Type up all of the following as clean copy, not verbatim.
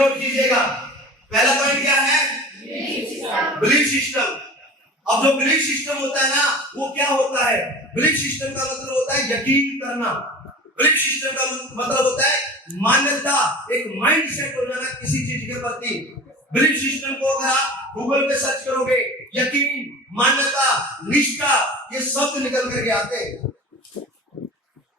Note कीजिएगा। पहला point क्या है? Belief system. अब जो बिलीफ सिस्टम होता है ना, वो क्या होता है? बिलीफ सिस्टम का मतलब होता है यकीन करना। बिलीफ सिस्टम का मतलब होता है मान्यता, एक माइंड सेट हो जाना किसी चीज के प्रति। बिलीफ सिस्टम को अगर आप गूगल पे सर्च करोगे, यकीन, मान्यता, निष्ठा, ये शब्द निकल करके आते हैं।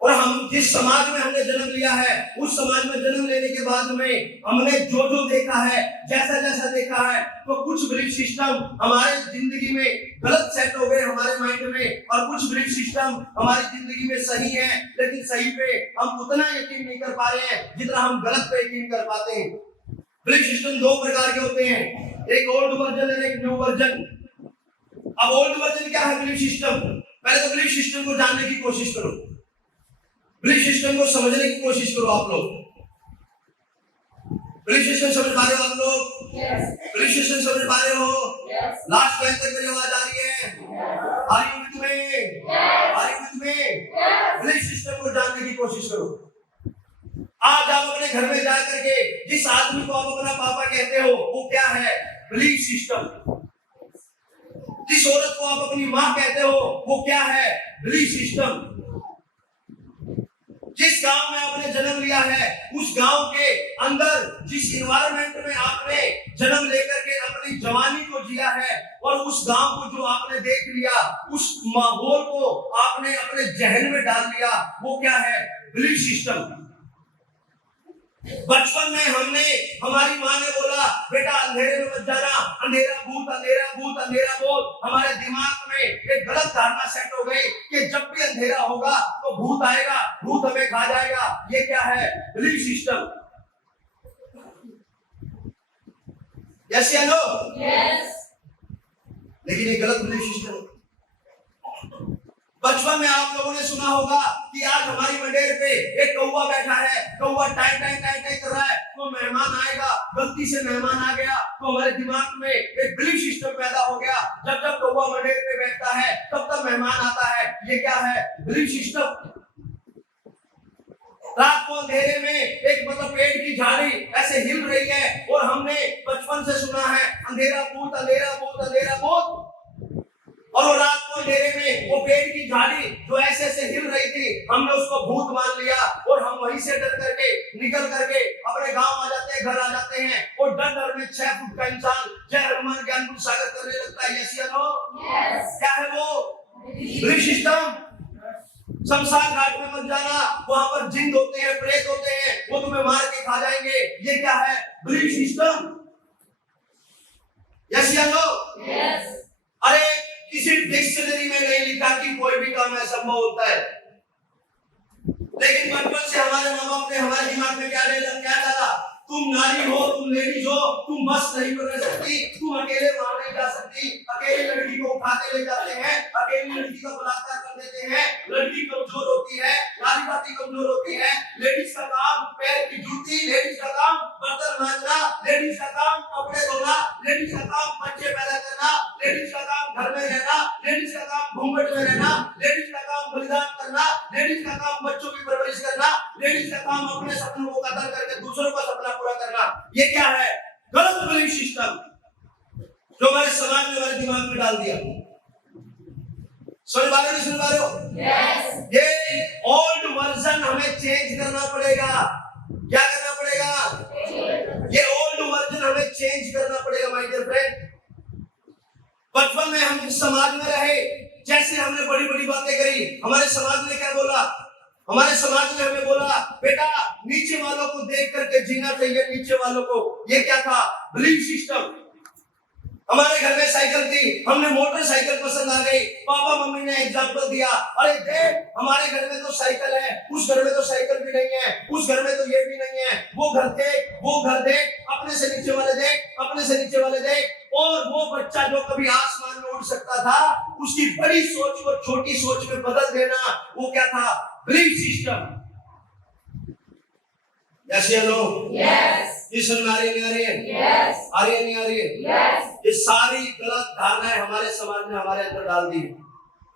और हम जिस समाज में हमने जन्म लिया है, उस समाज में जन्म लेने के बाद में हमने जो जो देखा है, जैसा जैसा देखा है, तो कुछ बिलीफ सिस्टम हमारे जिंदगी में गलत सेट हो गए हमारे माइंड में, और कुछ बिलीफ सिस्टम हमारी जिंदगी में सही है, लेकिन सही पे हम उतना यकीन नहीं कर पा रहे हैं जितना हम गलत पे यकीन कर पाते हैं। बिलीफ सिस्टम दो प्रकार के होते हैं, एक ओल्ड वर्जन और एक न्यू वर्जन। अब ओल्ड वर्जन क्या है बिलीफ सिस्टम? पहले तो बिलीफ सिस्टम को जानने की कोशिश करो, बिलीफ सिस्टम को समझने की कोशिश करो। आप लोग बिलीफ सिस्टम समझ पा रहे हो? आप लोग बिलीफ सिस्टम समझ पा रहे हो? लास्ट टाइम तक मेरी आवाज आ रही है? Are you with me? Are you with me? Belief system को जानने की कोशिश करो। आज आप अपने घर में जा करके जिस आदमी को आप अपना पापा कहते हो, वो क्या है? Belief system. जिस औरत को आप अपनी माँ कहते हो, वो क्या है? Belief system. जिस गांव में आपने जन्म लिया है, उस गांव के अंदर जिस एनवायरनमेंट में आपने जन्म लेकर के अपनी जवानी को जिया है, और उस गांव को जो आपने देख लिया, उस माहौल को आपने अपने जहन में डाल लिया, वो क्या है? Belief system. बचपन में हमने, हमारी माँ ने बोला, बेटा अंधेरे में मत जाना, अंधेरा भूत, अंधेरा भूत, अंधेरा भूत। हमारे दिमाग में एक गलत धारणा सेट हो गई कि जब भी अंधेरा होगा तो भूत आएगा, भूत हमें खा जाएगा। ये क्या है? Belief system. यस या नो? यस। लेकिन ये गलत बिलीफ सिस्टम। बचपन में आप लोगों ने सुना होगा कि आज हमारी मंडेर पे एक कौवा बैठा है, कौवा टाई टाई टाई टाई कर रहा है, तो मेहमान आएगा, गलती से मेहमान आ गया, तो हमारे दिमाग में एक बिलीफ सिस्टम पैदा हो गया, जब जब कौवा मंडेर पे बैठता है तब तब मेहमान आता है। ये क्या है? Belief system. रात को अंधेरे में एक मतलब पेड़ की झाड़ी ऐसे हिल रही है, और हमने बचपन से सुना है अंधेरा भूत, अंधेरा भूत, अंधेरा भूत। और वो रात को अंधेरे में वो पेड़ की झाड़ी जो ऐसे ऐसे हिल रही थी, हमने उसको भूत मान लिया, और हम वहीं से डर करके निकल करके अपने गांव आ जाते हैं, घर आ जाते हैं, और डर डर में 6 फुट का इंसान जय हनुमान ज्ञान गुण सागर करने लगता है। यस या नो? यस। क्या है वो? Belief system. शमशान घाट में मत जाना, वहां पर जिन होते हैं, प्रेत होते हैं, वो तुम्हें मार के खा जाएंगे। ये क्या है? Belief system. यस या नो? यस। अरे किसी डिक्शनरी में नहीं लिखा कि कोई भी काम असंभव होता है, लेकिन बचपन से हमारे माँ बाप ने हमारे दिमाग में क्या डाला? तुम नारी हो, तुम लेडीज हो, तुम बस नहीं कर सकती, तुम अकेले वहां नहीं जा सकती, अकेली लड़की को उठा के ले जाते हैं, अकेली लड़की का बलात्कार कर देते हैं, लड़की कमजोर होती है, नारी जाति कमजोर होती है, लेडीज का काम पैर की जूती, लेडीज का काम बर्तन मांजना, लेडीज का काम कपड़े धोना, लेडीज का काम बच्चे पैदा करना, लेडीज का काम घर में रहना, लेडीज का काम घूंघट में रहना, लेडीज का काम बलिदान करना, लेडीज का काम बच्चों की परवरिश करना, लेडीज का काम अपने सपनों को कतल करके दूसरों का सपना पूरा करना। ये क्या है? गलत बिलीफ सिस्टम जो हमारे समाज ने हमारे दिमाग में डाल दिया। सुन पा रहे हो? सुन पा रहे हो? यस। ये ओल्ड वर्जन हमें चेंज करना पड़ेगा। क्या करना पड़ेगा? ये ओल्ड वर्जन हमें चेंज करना पड़ेगा माय डियर फ्रेंड। बचपन में हम इस समाज में रहे, जैसे हमने बड़ी बड़ी बातें करी, हमारे समाज ने क्या बोला? हमारे समाज ने हमें बोला, बेटा नीचे वालों को देख करके जीना चाहिए, नीचे वालों को। ये क्या था? Belief system. हमारे घर में साइकिल थी, हमने मोटरसाइकिल पसंद आ गई, पापा मम्मी ने एग्जाम्पल दिया, अरे देख हमारे घर में तो साइकिल है, उस घर में तो साइकिल भी नहीं है, उस घर में तो ये भी नहीं है, वो घर देख, वो घर देख, अपने से नीचे वाले देख, अपने से नीचे वाले देख। और वो बच्चा जो कभी आसमान में उड़ सकता था, उसकी बड़ी सोच को छोटी सोच में बदल देना, वो क्या था? Belief system. यस या नो? यस। ये समझ आ रही है? नहीं आ रही है? यस। आ रही है? नहीं आ रही है? यस। ये सारी गलत धारणाएं हमारे समाज ने हमारे अंदर डाल दी।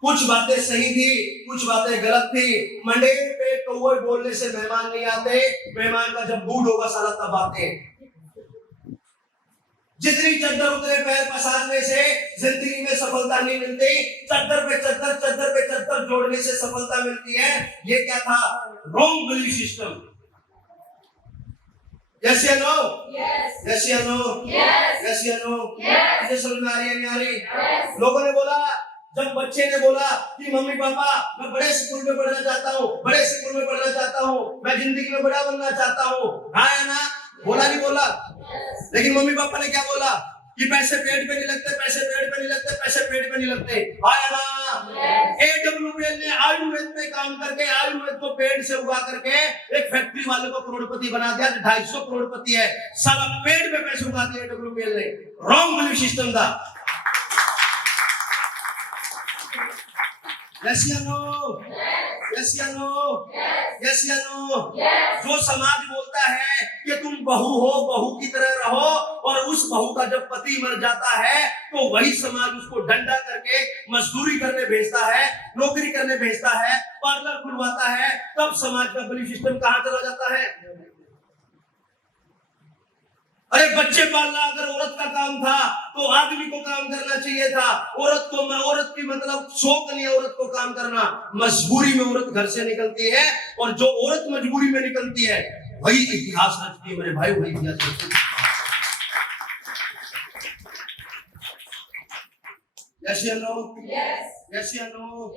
कुछ बातें सही थी, कुछ बातें गलत थी। मंडेर पे कौवे बोलने से मेहमान नहीं आते, मेहमान का जब मूड होगा साला तब आते हैं। जितनी चद्दर उतने पैर पसारने से जिंदगी में सफलता नहीं मिलती, चद्दर पे चद्दर जोड़ने से सफलता मिलती है। ये क्या था? Wrong belief system. यस या नो? यस या नो? यस या नो? मुझे समझ में आ रही है नहीं आ रही? लोगों ने बोला, जब बच्चे ने बोला कि मम्मी पापा मैं बड़े स्कूल में पढ़ना चाहता हूँ, बड़े स्कूल में पढ़ना चाहता हूँ, मैं जिंदगी में बड़ा बनना चाहता हूँ, हाँ या ना? बोला नहीं बोला? लेकिन मम्मी पापा ने क्या बोला कि पैसे पेड़ पे नहीं लगते, पैसे पेड़ पे नहीं लगते, पैसे पेड़ पे नहीं लगते, हाँ या ना? AWL ने आयुर्वेद पे काम करके आयुर्वेद को पेड़ से उगा करके एक फैक्ट्री वाले को करोड़पति बना दिया। 250 करोड़पति है, सारा पेड़ पे पैसे उगा दिए AWL ने। रॉन्ग बिलीफ सिस्टम था। यस या नो? यस या नो? यस या नो? जो समाज बोलता है कि तुम बहू हो, बहू की तरह रहो, और उस बहू का जब पति मर जाता है तो वही समाज उसको डंडा करके मजदूरी करने भेजता है, नौकरी करने भेजता है, पार्लर खुलवाता है, तब समाज का बिलीफ सिस्टम कहां चला जाता है? अरे बच्चे पालना अगर औरत का काम था तो आदमी को काम करना चाहिए था। औरत की मतलब शौक नहीं है औरत को काम करना, मजबूरी में औरत घर से निकलती है, और जो औरत मजबूरी में निकलती है वही इतिहास रचती है मेरे भाई, वही इतिहास रचती है। यस या नो? यस या नो?